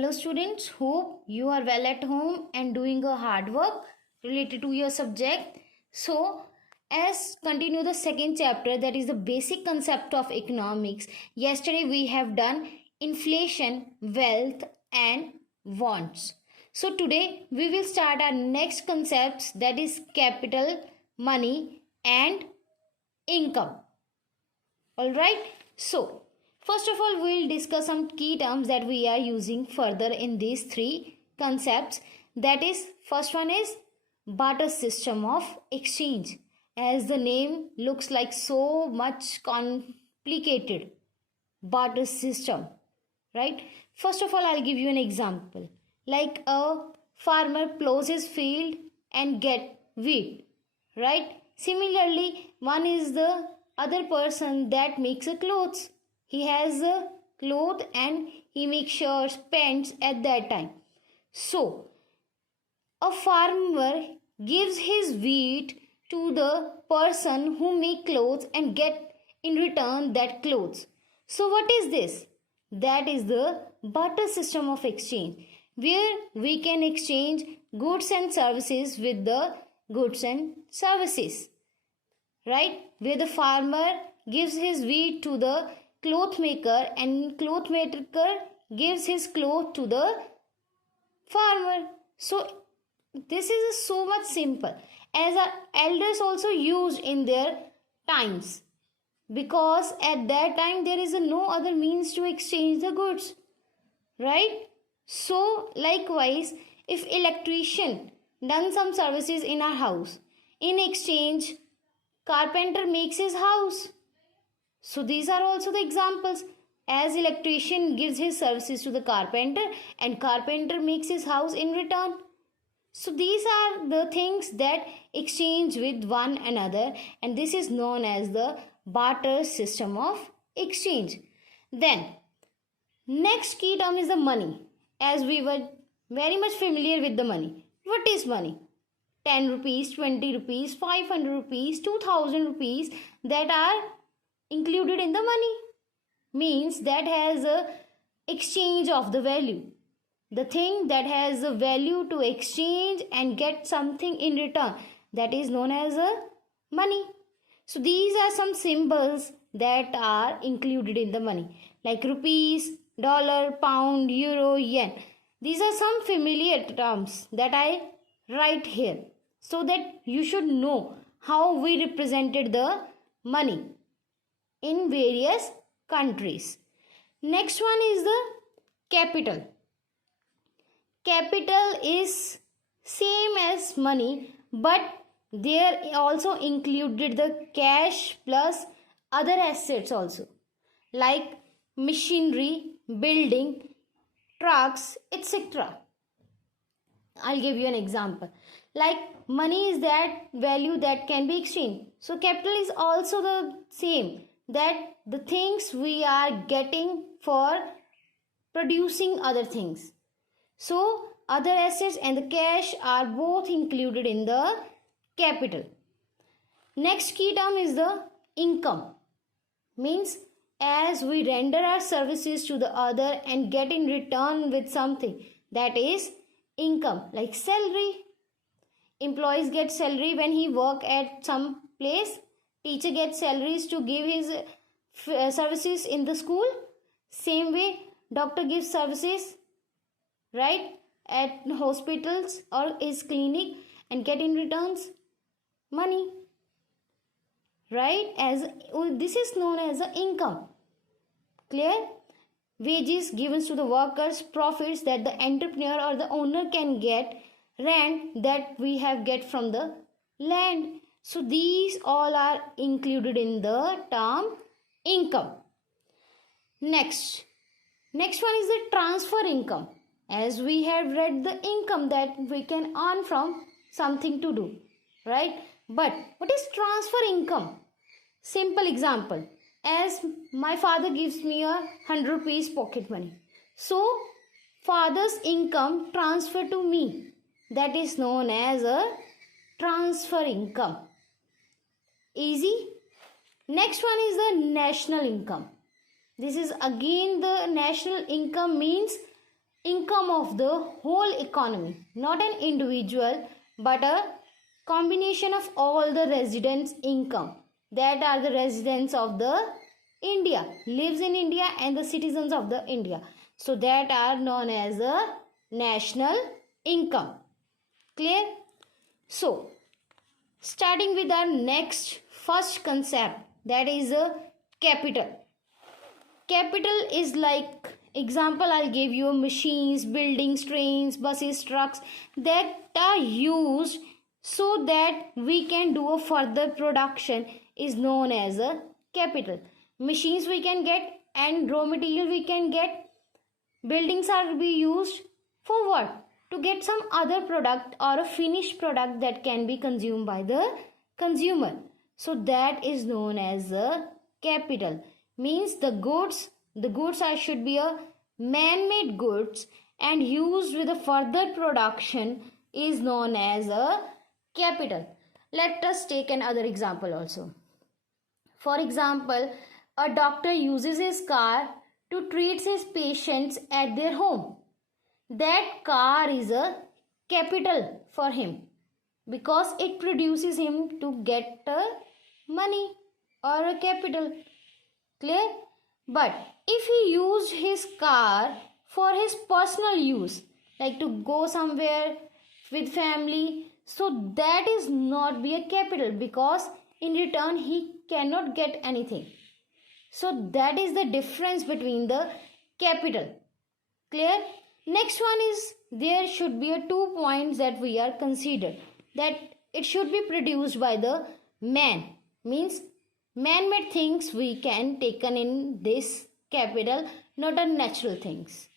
Hello students, hope you are well at home and doing a hard work related to your subject. So, as continue the second chapter, that is the basic concept of economics. Yesterday we have done inflation, wealth and wants. So today we will start our next concepts, that is capital, money and income. Alright, so first of all, we'll discuss some key terms that we are using further in these three concepts. That is, first one is barter system of exchange. As the name looks like so much complicated, barter system, right? First of all, I'll give you an example. Like a farmer plows his field and get wheat, right? Similarly, one is the other person that makes a clothes. He has a cloth and he makes shirts, pants at that time. So, a farmer gives his wheat to the person who make clothes and get in return that clothes. So, what is this? That is the barter system of exchange, where we can exchange goods and services with the goods and services, right? Where the farmer gives his wheat to the cloth maker and cloth maker gives his cloth to the farmer. So this is so much simple, as our elders also used in their times, because at that time there is no other means to exchange the goods, right? So likewise, if electrician done some services in our house, in exchange carpenter makes his house. So these are also the examples, as electrician gives his services to the carpenter and carpenter makes his house in return. So these are the things that exchange with one another, and this is known as the barter system of exchange. Then next key term is the money, as we were very much familiar with the money. What is money? 10 rupees, 20 rupees, 500 rupees, 2000 rupees, that are included in the money, means that has a exchange of the value. The thing that has a value to exchange and get something in return, that is known as a money. So these are some symbols that are included in the money, like rupees, dollar, pound, euro, yen. These are some familiar terms that I write here, so that you should know how we represented the money in various countries. Next one is the capital. Capital is same as money, but there also included the cash plus other assets also, like machinery, building, trucks, etc. I'll give you an example. Like money is that value that can be exchanged. So capital is also the same, that the things we are getting for producing other things. So other assets and the cash are both included in the capital. Next key term is the income. Means as we render our services to the other and get in return with something, that is income. Like salary, employees get salary when he work at some place. Teacher gets salaries to give his services in the school. Same way, doctor gives services, right, at hospitals or his clinic and get in returns money, right? As this is known as a income. Clear? Wages given to the workers, profits that the entrepreneur or the owner can get, rent that we have get from the land. So these all are included in the term income. Next one is the transfer income. As we have read the income that we can earn from something to do, right? But what is transfer income? Simple example. As my father gives me 100 rupees pocket money, so father's income transfer to me, that is known as a transfer income. Easy. Next one is the national income. This is again the national income, means income of the whole economy, not an individual, but a combination of all the residents' income. That are the residents of the India, lives in India, and the citizens of the India. So that are known as a national income. Clear? So starting with our next first concept, that is a capital. Capital is like, example I'll give you, machines, buildings, trains, buses, trucks that are used so that we can do a further production is known as a capital. Machines we can get and raw material we can get. Buildings are be used for what? To get some other product or a finished product that can be consumed by the consumer. So that is known as a capital. Means the goods are should be a man-made goods and used with a further production is known as a capital. Let us take another example also. For example, a doctor uses his car to treat his patients at their home. That car is a capital for him because it produces him to get money or a capital. Clear? But if he used his car for his personal use, like to go somewhere with family, so that is not be a capital because in return he cannot get anything. So that is the difference between the capital. Clear? Next one is there should be a 2 points that we are considered, that it should be produced by the man, means man-made things we can taken in this capital, not a natural things.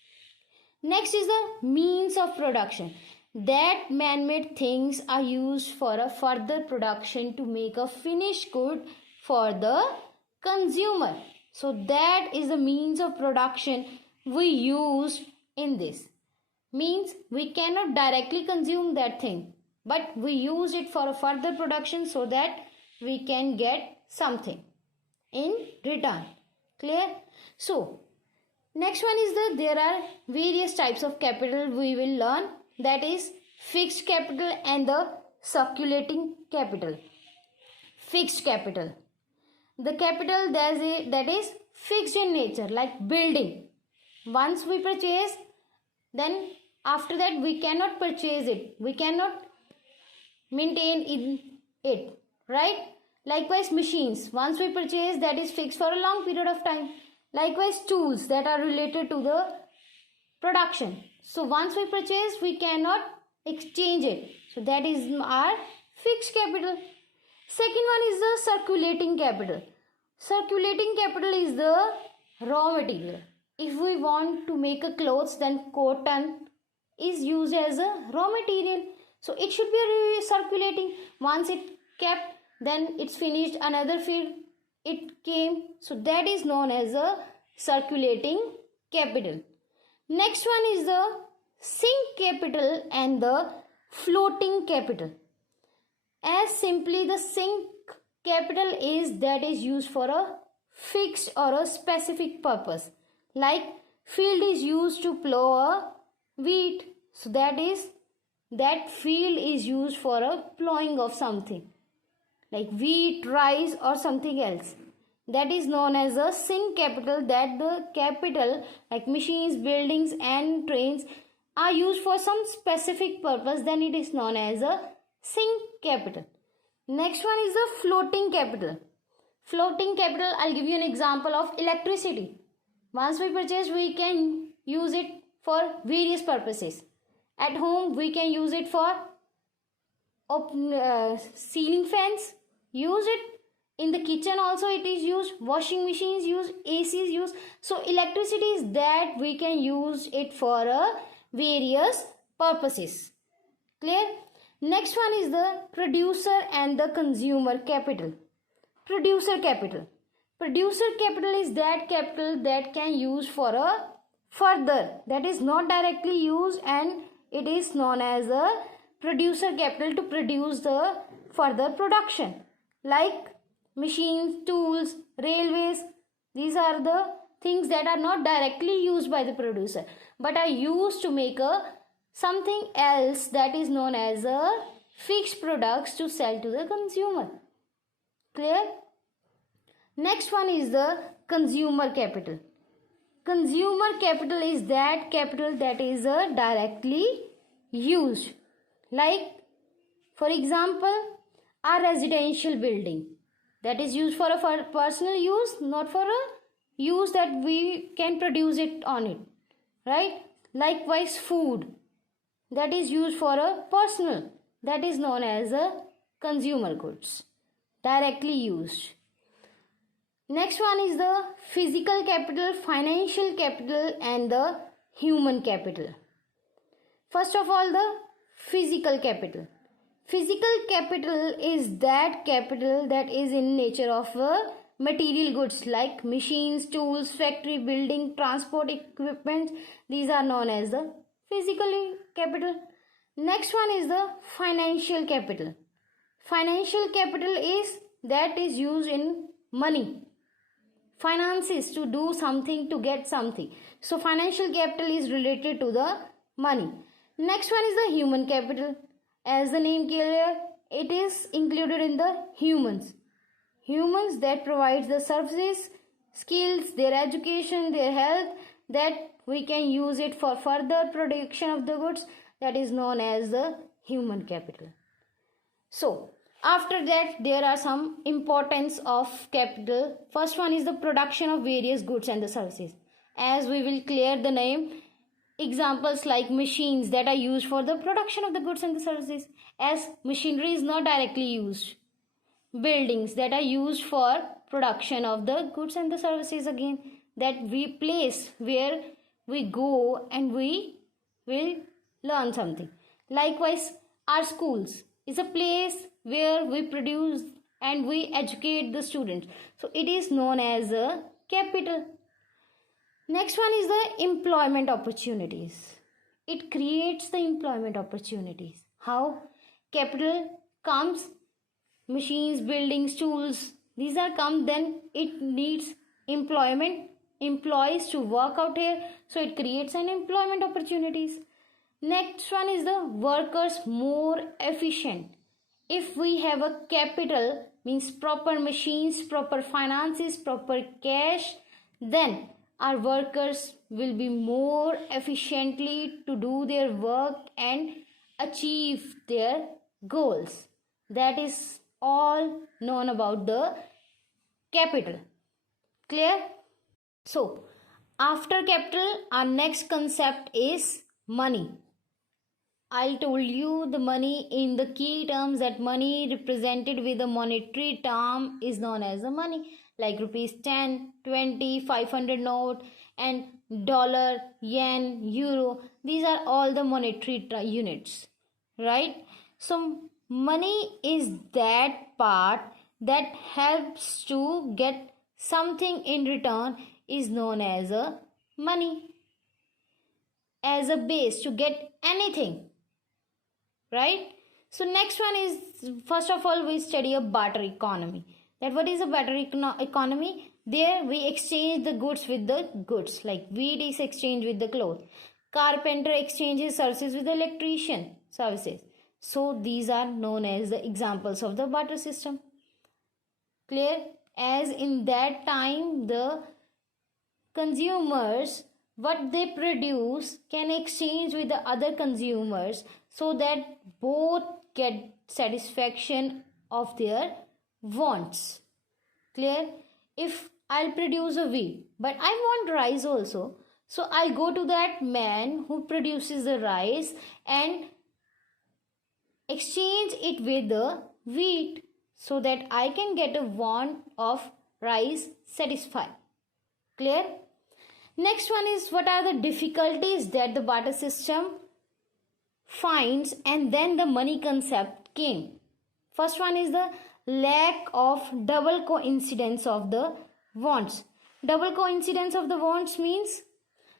Next is the means of production, that man-made things are used for a further production to make a finished good for the consumer. So that is the means of production we use in this. Means we cannot directly consume that thing, but we use it for a further production so that we can get something in return. Clear? So next one is there are various types of capital we will learn, that is fixed capital and the circulating capital. Fixed capital, the capital that is fixed in nature, like building. Once we purchase, then after that we cannot purchase it, we cannot maintain in it, right? Likewise machines, once we purchase, that is fixed for a long period of time. Likewise tools that are related to the production, so once we purchase we cannot exchange it, so that is our fixed capital. Second one is the circulating capital. Circulating capital is the raw material. If we want to make a clothes, then cotton is used as a raw material, so it should be circulating. Once it kept, then it's finished, another field it came, so that is known as a circulating capital. Next one is the sink capital and the floating capital. As simply, the sink capital is that is used for a fixed or a specific purpose, like field is used to plow a wheat, so that field is used for a plowing of something like wheat, rice or something else. That is known as a sink capital, that the capital like machines, buildings and trains are used for some specific purpose, then it is known as a sink capital. Next one is the floating capital. Floating capital, I'll give you an example of electricity. Once we purchase, we can use it for various purposes. At home, we can use it for ceiling fans, use it. In the kitchen also it is used, washing machines use, ACs use. So electricity is that we can use it for various purposes. Clear? Next one is the producer and the consumer capital. Producer capital. Producer capital is that capital that can use for a further, that is not directly used, and it is known as a producer capital to produce the further production, like machines, tools, railways. These are the things that are not directly used by the producer but are used to make a something else, that is known as a fixed products to sell to the consumer. Clear? Next one is the consumer capital. Consumer capital is that capital that is directly used, like for example a residential building that is used for a personal use, not for a use that we can produce it on it, right? Likewise food that is used for a personal, that is known as a consumer goods, directly used. Next one is the physical capital, financial capital and the human capital. First of all, the physical capital. Physical capital is that capital that is in nature of material goods like machines, tools, factory, building, transport equipment. These are known as the physical capital. Next one is the financial capital. Financial capital is that is used in money, finances, to do something, to get something. So financial capital is related to the money. Next one is the human capital. As the name clear, it is included in the humans that provides the services, skills, their education, their health, that we can use it for further production of the goods, that is known as the human capital. So after that, there are some importance of capital. First one is the production of various goods and the services. As we will clear the name, examples like machines that are used for the production of the goods and the services, as machinery is not directly used. Buildings that are used for production of the goods and the services, again, that we place where we go and we will learn something. Likewise, our schools is a place where we produce and we educate the students. So it is known as a capital. Next one is the employment opportunities. It creates the employment opportunities. How? Capital comes, machines, buildings, tools, these are come, then it needs employment, employees to work out here. So it creates an employment opportunities. Next one is the workers more efficient. If we have a capital, means proper machines, proper finances, proper cash, then our workers will be more efficiently to do their work and achieve their goals. That is all known about the capital. Clear? So after capital, our next concept is money. I told you the money in the key terms, that money represented with a monetary term is known as the money, like rupees 10, 20, 500 note and dollar, yen, euro. These are all the monetary units, right? So money is that part that helps to get something in return is known as a money, as a base to get anything, right? So next one is, first of all, we study a barter economy. That what is a barter economy? There we exchange the goods with the goods, like wheat is exchanged with the cloth, carpenter exchanges services with the electrician services. So these are known as the examples of the barter system. Clear? As in that time, the consumers, what they produce can exchange with the other consumers, so that both get satisfaction of their wants. Clear? If I'll produce a wheat, but I want rice also, so I'll go to that man who produces the rice and exchange it with the wheat, so that I can get a want of rice satisfied. Clear? Next one is, what are the difficulties that the barter system finds, and then the money concept came. First one is the lack of double coincidence of the wants. Double coincidence of the wants means,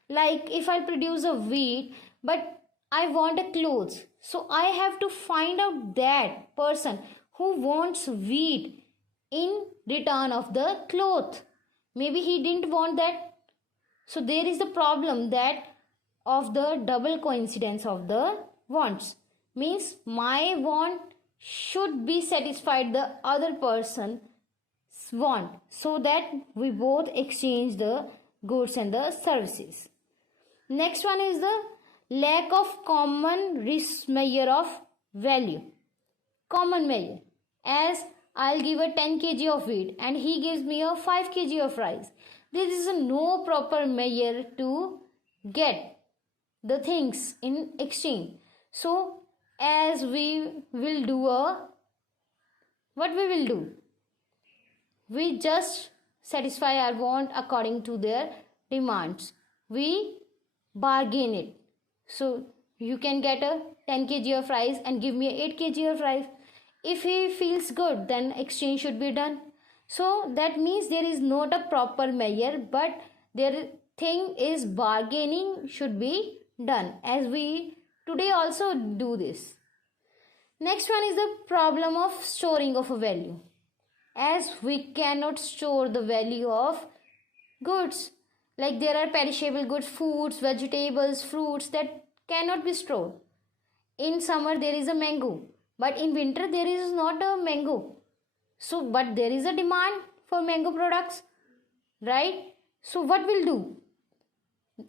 like if I produce a wheat but I want a clothes, so I have to find out that person who wants wheat in return of the cloth. Maybe he didn't want that So there is the problem that of the double coincidence of the wants. Means my want should be satisfied the other person's want, so that we both exchange the goods and the services. Next one is the lack of common risk measure of value. Common measure. As I'll give a 10 kg of wheat and he gives me a 5 kg of rice. There is no proper measure to get the things in exchange. So as we will do what we will do? We just satisfy our want according to their demands. We bargain it. So you can get a 10 kg of rice and give me 8 kg of rice. If he feels good, then exchange should be done. So that means there is not a proper measure, but their thing is bargaining should be done, as we today also do this. Next one is the problem of storing of a value. As we cannot store the value of goods, like there are perishable goods, foods, vegetables, fruits that cannot be stored. In summer there is a mango, but in winter there is not a mango. So but there is a demand for mango products, right? So what will do?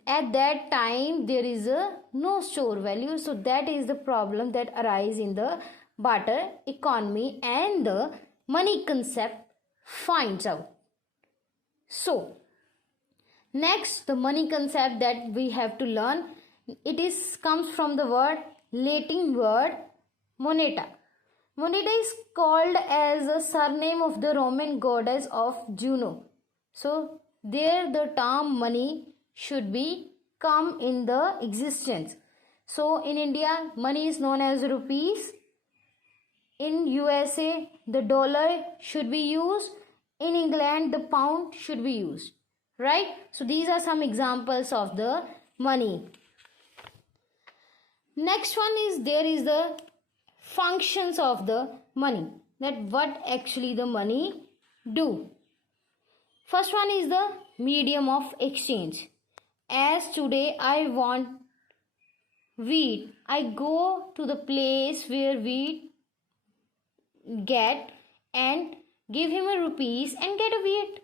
At that time there is a no store value. So that is the problem that arise in the barter economy, and the money concept finds out. So next, the money concept that we have to learn, it is comes from the Latin word moneta. Moneta is called as a surname of the Roman goddess of Juno. So there the term money should be come in the existence. So in India, money is known as rupees. In USA, the dollar should be used. In England, the pound should be used. Right? So these are some examples of the money. Next one is there is the functions of the money, that what actually the money do. First one is the medium of exchange. As today I want wheat, I go to the place where wheat get and give him a rupees and get a wheat.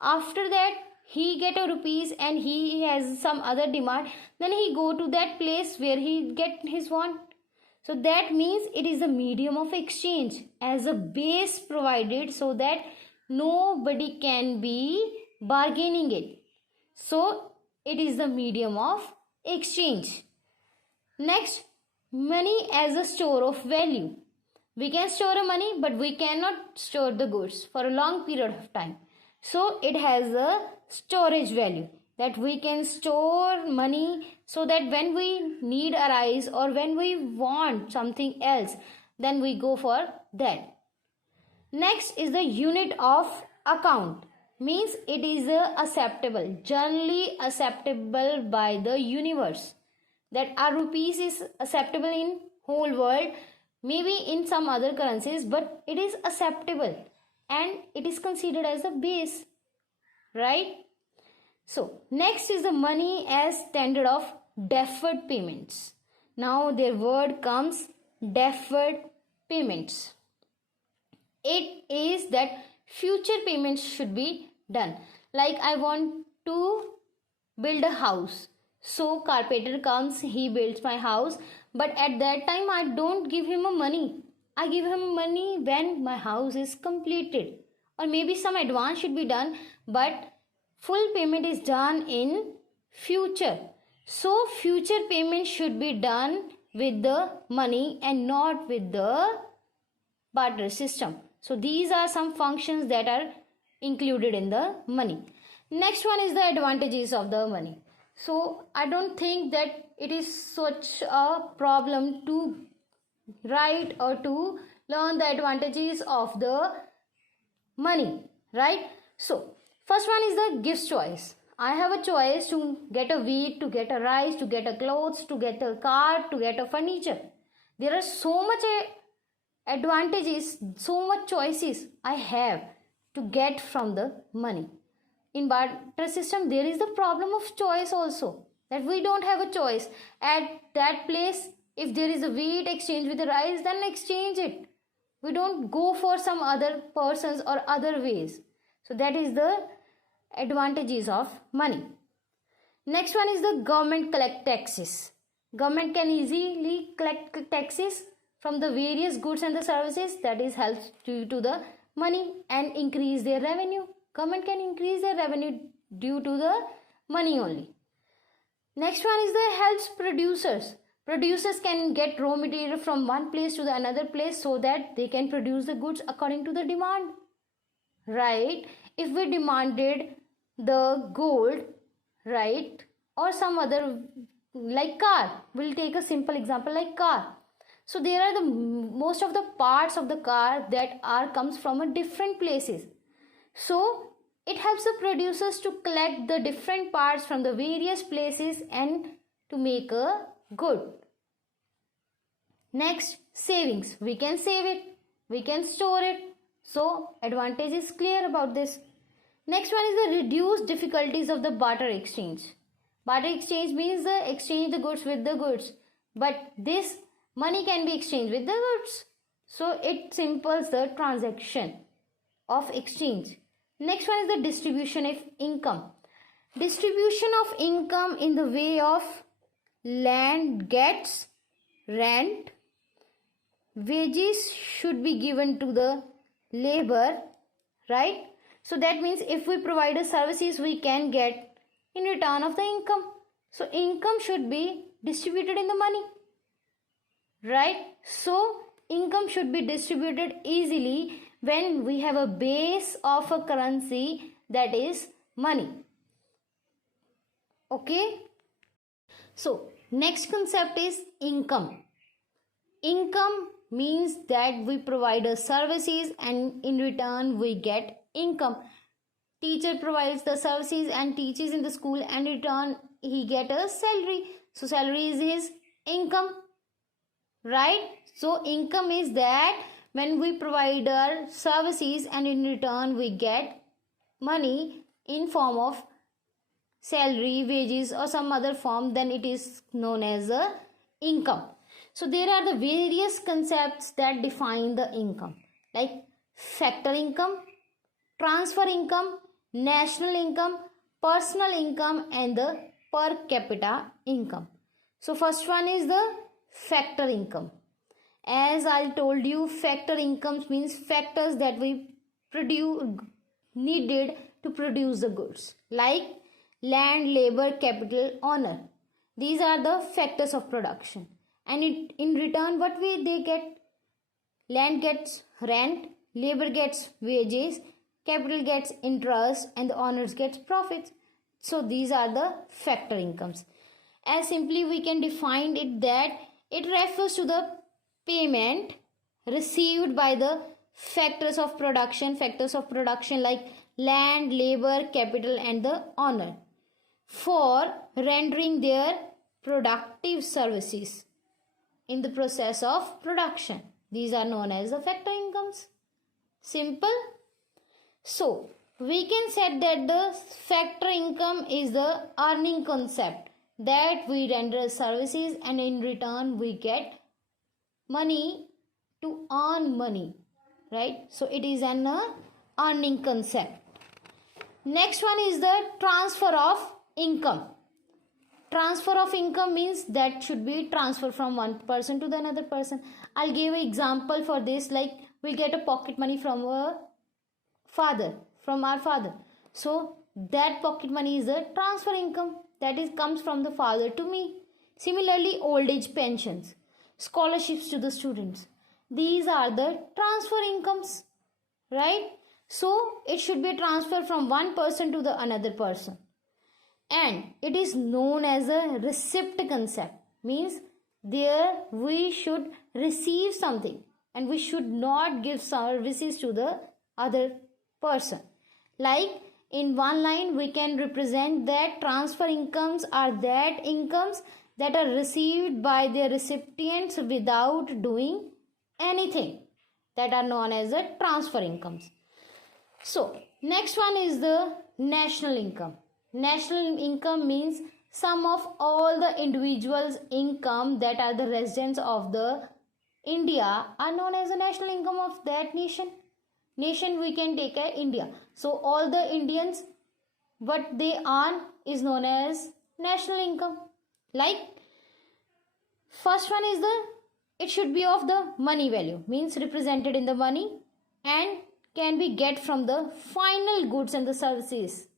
After that he get a rupees and he has some other demand, then he go to that place where he get his want. So that means it is a medium of exchange as a base provided, so that nobody can be bargaining it. So it is the medium of exchange. Next, money as a store of value. We can store a money, but we cannot store the goods for a long period of time. So it has a storage value, that we can store money so that when we need arise or when we want something else, then we go for that. Next is the unit of account. Means it is acceptable, generally acceptable by the universe. That our rupees is acceptable in whole world, maybe in some other currencies, but it is acceptable and it is considered as a base, right? So next is the money as standard of deferred payments. Now their word comes deferred payments. It is that future payments should be done. Like I want to build a house. So carpenter comes, he builds my house, but at that time I don't give him a money. I give him money when my house is completed. Or maybe some advance should be done, but full payment is done in future. So future payment should be done with the money and not with the barter system. So these are some functions that are included in the money. Next one is the advantages of the money. So I don't think that it is such a problem to write or to learn the advantages of the money, right? So first one is the gift choice. I have a choice to get a wheat, to get a rice, to get a clothes, to get a car, to get a furniture. There are so much advantages, so much choices I have to get from the money. in barter system there is the problem of choice also, that we don't have a choice at that place. If there is a wheat exchange with the rice, then exchange it. We don't go for some other persons or other ways. So that is the advantages of money. Next one is the government collect taxes. Government can easily collect taxes from the various goods and the services, that is helps due to the money and increase their revenue. Government can increase their revenue due to the money only. Next one is the helps producers. Producers can get raw material from one place to the another place so that they can produce the goods according to the demand. Right? If we demanded the gold, right, or some other like car, we'll take a simple example like car. So there are the most of the parts of the car that are comes from a different places. So it helps the producers to collect the different parts from the various places and to make a good. Next, savings. We can save it, we can store it. So advantage is clear about this. Next one is the reduced difficulties of the barter exchange. Barter exchange means the exchange the goods with the goods, but this money can be exchanged with the goods. So it simples the transaction of exchange. Next one is the distribution of income. Distribution of income in the way of land gets rent, wages should be given to the labor, right? So that means if we provide a services, we can get in return of the income. So income should be distributed in the money, right? So income should be distributed easily when we have a base of a currency, that is money. Okay. So next concept is income. Income means that we provide a services and in return we get income. Teacher provides the services and teaches in the school and in return he get a salary. So salary is his income, right? So income is that when we provide our services and in return we get money in form of salary, wages or some other form, then it is known as a income. So there are the various concepts that define the income, like factor income, transfer income, national income, personal income and the per capita income. So first one is the factor income. As I told you, factor incomes means factors that we needed to produce the goods, like land, labor, capital, honor. These are the factors of production. And in return, what they get? Land gets rent, labor gets wages, capital gets interest, and the honors gets profits. So these are the factor incomes. As simply we can define it that it refers to the payment received by the factors of production like land, labor, capital and the honor for rendering their productive services in the process of production. These are known as the factor incomes. Simple. So we can say that the factor income is the earning concept, that we render services and in return we get money to earn money, right? So it is an earning concept. Next one is the transfer of income. Transfer of income means that should be transferred from one person to the another person. I'll give an example for this, like we get a pocket money from our father. So that pocket money is the transfer income, that is comes from the father to me. Similarly, old age pensions, scholarships to the students, these are the transfer incomes, right? So it should be transferred from one person to the another person. And it is known as a receipt concept, means there we should receive something and we should not give services to the other person. Like in one line we can represent that transfer incomes are that incomes that are received by their recipients without doing anything, that are known as the transfer incomes. So next one is the national income. National income means sum of all the individuals' income that are the residents of the India are known as the national income of that nation. Nation we can take as India. So all the Indians, what they earn is known as national income. Like first one is it should be of the money value, means represented in the money, and can be get from the final goods and the services.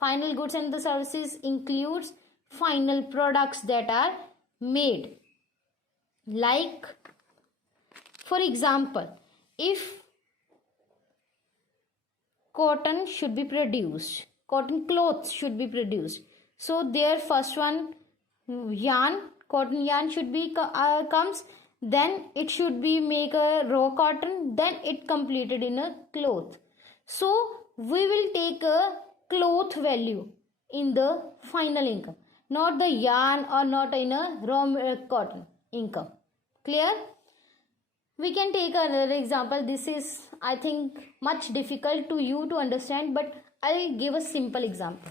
Final goods and the services includes final products that are made. Like for example, if cotton should be produced, cotton clothes should be produced, so their first one yarn, cotton yarn should be comes, then it should be make a raw cotton, then it completed in a cloth. So we will take a cloth value in the final income, not the yarn or not in a raw cotton income. Clear? We can take another example. This is, I think, much difficult to you to understand, but I'll give a simple example.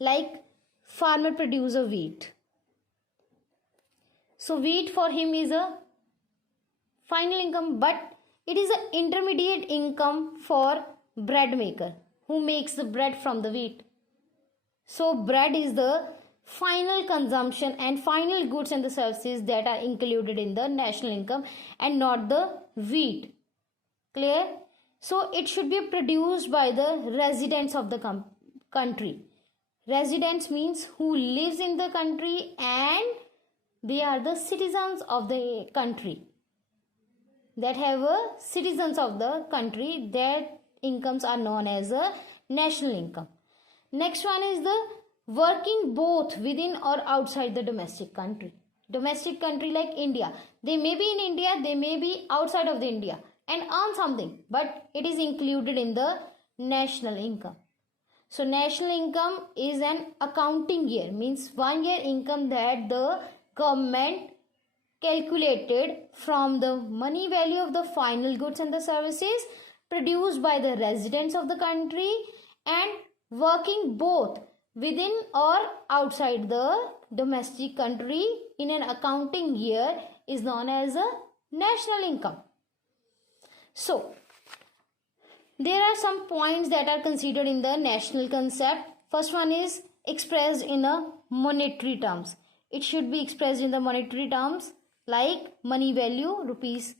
Like farmer produce a wheat. So wheat for him is a final income, but it is an intermediate income for bread maker who makes the bread from the wheat. So bread is the final consumption and final goods and the services that are included in the national income and not the wheat. Clear? So it should be produced by the residents of the country. Residents means who lives in the country and they are the citizens of the country. That have a citizens of the country, their incomes are known as a national income. Next one is the working both within or outside the domestic country. Domestic country like India, they may be in India, they may be outside of the India and earn something, but it is included in the national income. So national income is an accounting year, means 1 year income that the government calculated from the money value of the final goods and the services produced by the residents of the country and working both within or outside the domestic country in an accounting year is known as a national income. So there are some points that are considered in the national concept. First one is expressed in a monetary terms. It should be expressed in the monetary terms like money value rupees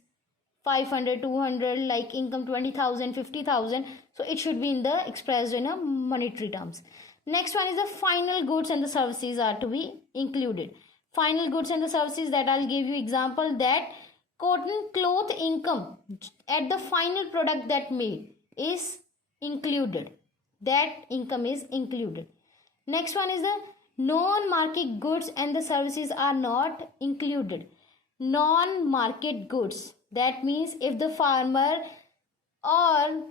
500, 200, like income 20,000, 50,000. So it should be in the expressed in a monetary terms. Next one is the final goods and the services are to be included. Final goods and the services, that I'll give you example, that cotton cloth income at the final product that made is included. That income is included. Next one is the non-market goods and the services are not included. Non-market goods, that means if the farmer, or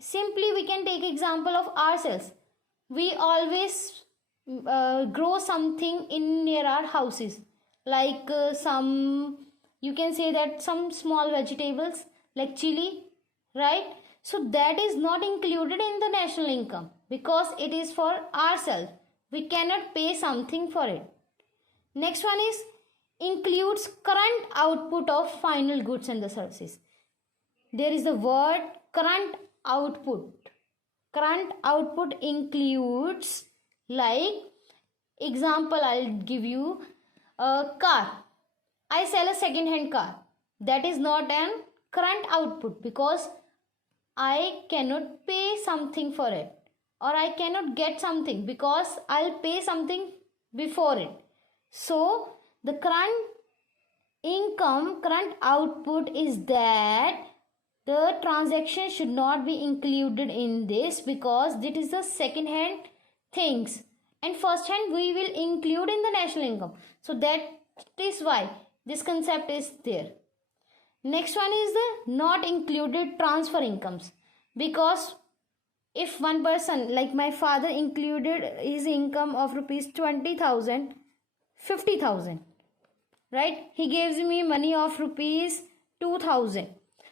simply we can take example of ourselves, we always grow something in near our houses, like some, you can say that some small vegetables like chili, right? So that is not included in the national income because it is for ourselves. We cannot pay something for it. Next one is includes current output of final goods and the services. There is the word current output. Current output includes, like example I'll give you, a car. I sell a second hand car. That is not an current output because I cannot pay something for it, or I cannot get something because I'll pay something before it. So the current income, current output is that the transaction should not be included in this because it is the second hand things, and first hand we will include in the national income. So that is why this concept is there. Next one is the not included transfer incomes, because if one person like my father included his income of rupees 20,000, 50,000, right? He gives me money of rupees 2,000.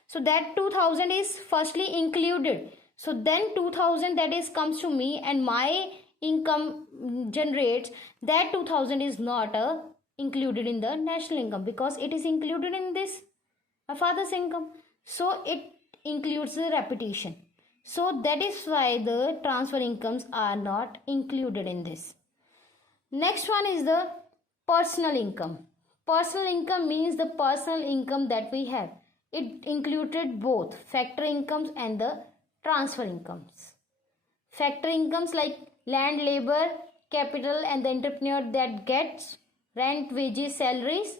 So that 2,000 is firstly included. So then 2000 that is comes to me and my income generates, that 2000 is not included in the national income because it is included in this my father's income. So it includes the repetition. So that is why the transfer incomes are not included in this. Next one is the personal income. Personal income means the personal income that we have. It included both factor incomes and the transfer incomes. Factor incomes like land, labor, capital, and the entrepreneur that gets rent, wages, salaries,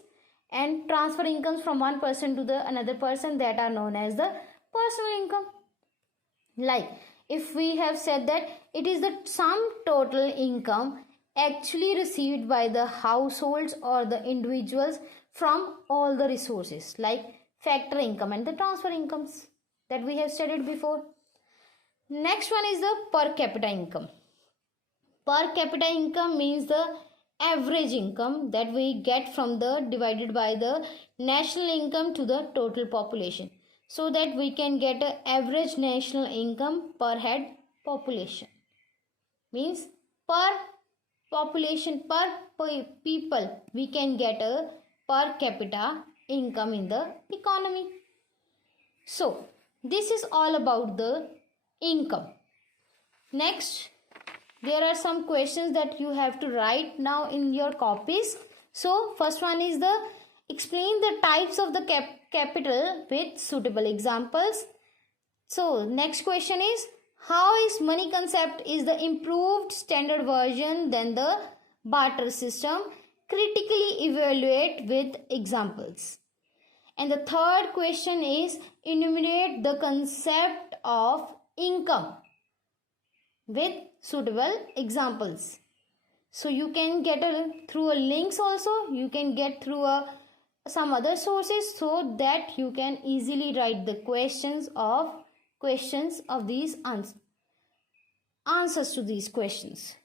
and transfer incomes from one person to the another person that are known as the personal income. Like if we have said that it is the sum total income actually received by the households or the individuals from all the resources, like factor income and the transfer incomes that we have studied before. Next one is the per capita income. Per capita income means the average income that we get from the divided by the national income to the total population, so that we can get an average national income per head population. Means per population, per people, we can get a per capita income in the economy. So this is all about the income. Next, there are some questions that you have to write now in your copies. So first one is the explain the types of the capital with suitable examples. So next question is how is money concept is the improved standard version than the barter system? Critically evaluate with examples. And the third question is enumerate the concept of income with suitable examples. So you can get through a links also, you can get through some other sources, so that you can easily write the questions of these answers to these questions.